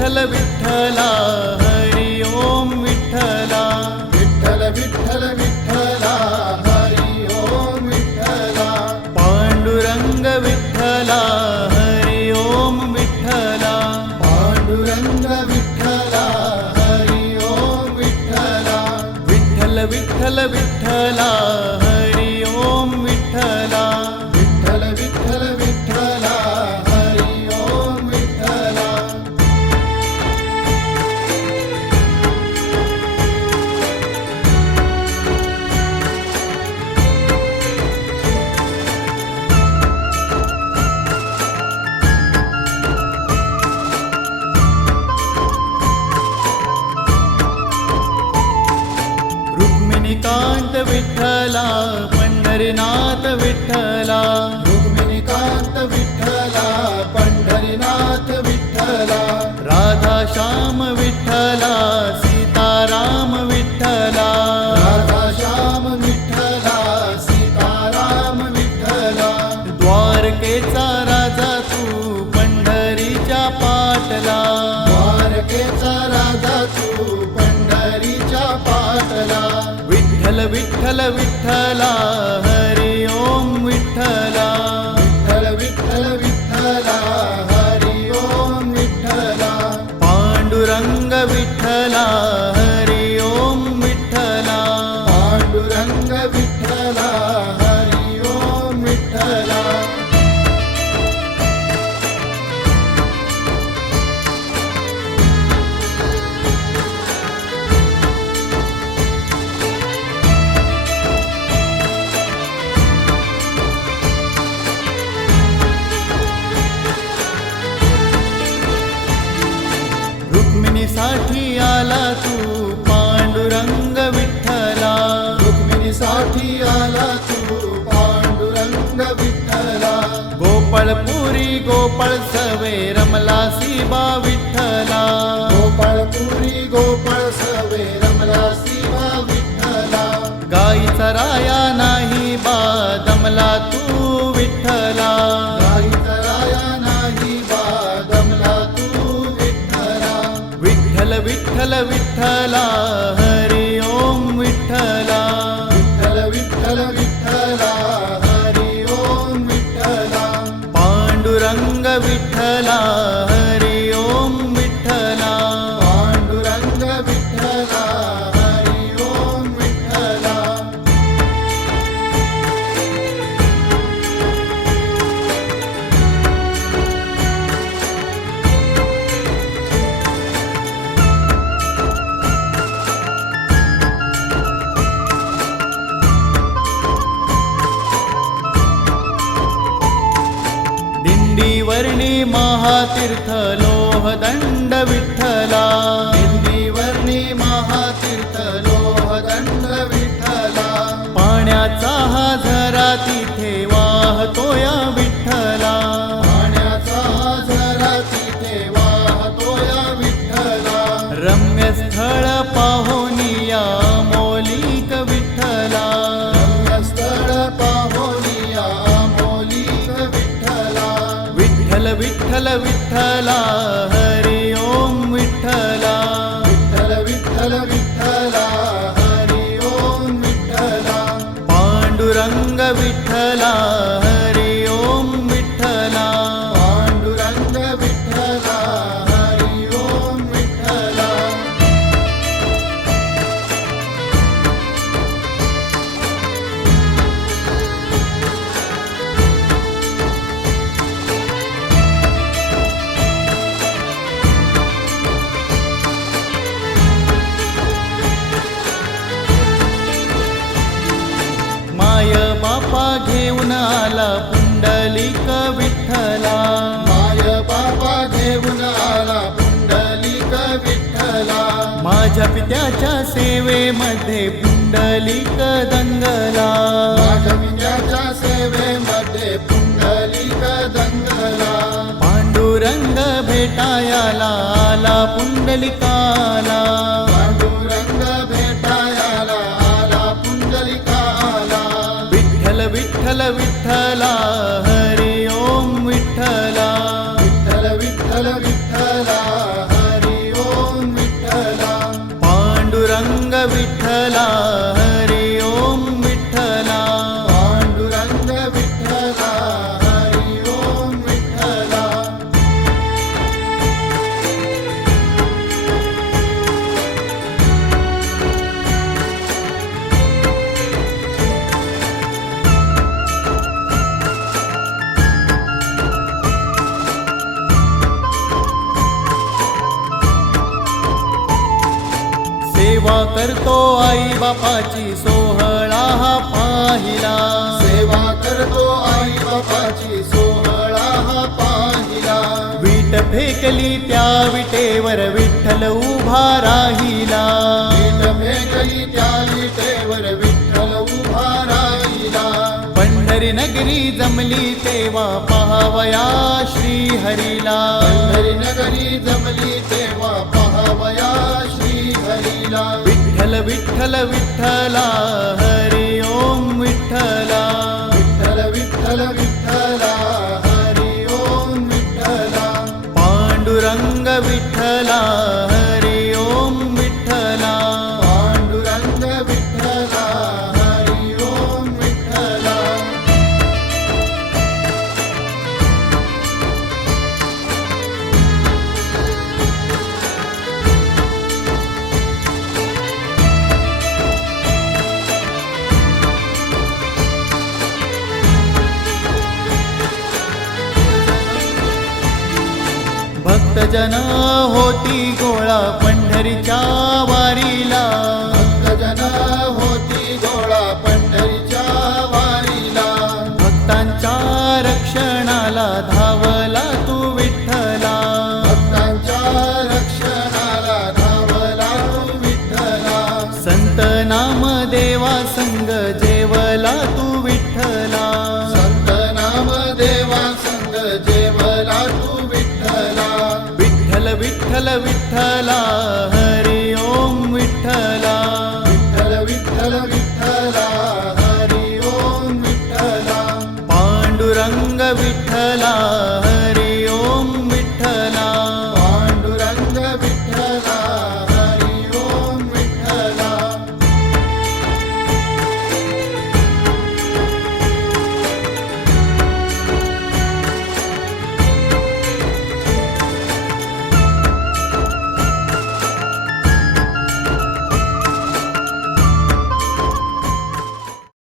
विठ्ठल विठ्ठला हरि ओम विठ्ठला विठ्ठल विठ्ठल विठ्ठला हरि ओम विठ्ठला पांडुरंग विठ्ठला हरि ओम विठ्ठला पांडुरंग विठ्ठला हरि ओम विठ्ठला विठ्ठल विठ्ठल विठ्ठला हरि ओम विठ्ठला विठ्ठल विठ्ठल विठ्ठला हरि ओम विठ्ठला रुक्मिणीकांत विठ्ठला पंढरीनाथ विठ्ठला रुक्मिणीकांत विठ्ठला पंढरीनाथ विठ्ठला राधा श्याम विठ्ठला सीताराम विठ्ठला राधा श्याम विठ्ठला सीताराम विठ्ठला द्वारकेचा राजा तू पंढरीच्या पाटला द्वारकेचा राजा तू पंढरीच्या पाटला विठ्ठल विठ्ठल विठ्ठला हरि ओम विठ्ठला विठ्ठल विठ्ठल विठ्ठला हरि ओम विठ्ठला पांडुरंग विठ्ठला हरि ओम विठ्ठला पांडुरंग विठ्ठला हरि ओम विठ्ठला रुक्मिणीसाठी आला तू पांडुरंग विठ्ठला रुक्मिणीसाठी आला तू पांडुरंग विठ्ठला गोपाळपुरी गोपाळ सवे रमलासी बा विठ्ठला गोपाळपुरी गोपाळ सवे रमला शिवा विठ्ठला गाईचा राया नाही बा दमला तू विठ्ठला गाईचा राया नाही बा दमला तू विठ्ठला विठ्ठल विठ्ठल विठ्ठला हरि ओम विठ्ठला विठ्ठल विठ्ठल विठ्ठला हरि ओम विठ्ठला पांडुरंग विठ्ठला हरि ओम विठ्ठला पांडुरंग विठ्ठला हरि ओम विठ्ठला दिंडीवर्णी महातीर्थ लोहदंड विठ्ठला दिंडीवर्णी महातीर्थ लोहदंड विठ्ठला पाण्याचा हा झरा तिथे वाहतोया विठ्ठला पाण्याचा झरा तिथे वाहतोया विठ्ठला रम्य स्थळ पाहोनिया मोलिक विठ्ठला स्थळ पाहोनिया मोलिक विठ्ठला विठ्ठल विठ्ठल विठ्ठला हरि ओम विठ्ठला विठ्ठल विठ्ठल विठ्ठला हरि ओम विठ्ठला पांडुरंग विठ्ठला हरि ओम विठ्ठला पांडुरंग विठ्ठला हरि ओम विठ्ठला माय बापा घेऊन आला पुंडलिक विठ्ठला माय बाबा घेऊन आला पुंडलिक विठ्ठला माझ्या पित्याच्या सेवेमध्ये पुंडलिक दंगला माझ्या विद्याच्या सेवेमध्ये पुंडलिक दंगला पांडुरंग भेटायाला आला पुंडलिकाला पांडुरंग भेटायाला आला पुंडलिकाला विठ्ठल विठ्ठल विठ्ठला हरि ओम विठ्ठला विठ्ठल विठ्ठल विठ्ठला हरि विठ्ठला हरी ओम विठ्ठला पांडुरंग विठ्ठला हरी ओम विठ्ठला सेवा करतो आई बापाची सोहळा हा पाहिला सेवा करतो आई बापाची सोहळा हा पाहिला वीट फेकली त्या विटेवर विठ्ठल उभा राहिला वीट फेकली त्या विटेवर विठ्ठल उभा राहिला पंढरी नगरी जमली तेव्हा पाहावया श्री हरीला पंढरी नगरी जमली तेव्हा पहावया श्री हरीला विठ्ठल विठ्ठल विठ्ठला हरी ओम विठ्ठला विठ्ठल विठ्ठल विठ्ठला हरी ओम विठ्ठला पांडुरंग विठ्ठला हरी ओम विठ्ठला पांडुरंग विठ्ठला हरी ओम विठ्ठला भक्तजन होती गोळा पंढरीच्या वारीला भक्तजन होती गोळा पंढरीच्या वारीला भक्तांच्या रक्षणाला धावला तू विठ्ठला भक्तांच्या रक्षणाला धावला तू विठ्ठला संत नामदेवा संग जेवला तू विठ्ठला संत नामदेवा संग जेवला तू विठ्ठला विठ्ठल विठ्ठल विठ्ठला हरी ओम विठ्ठला विठ्ठल विठ्ठल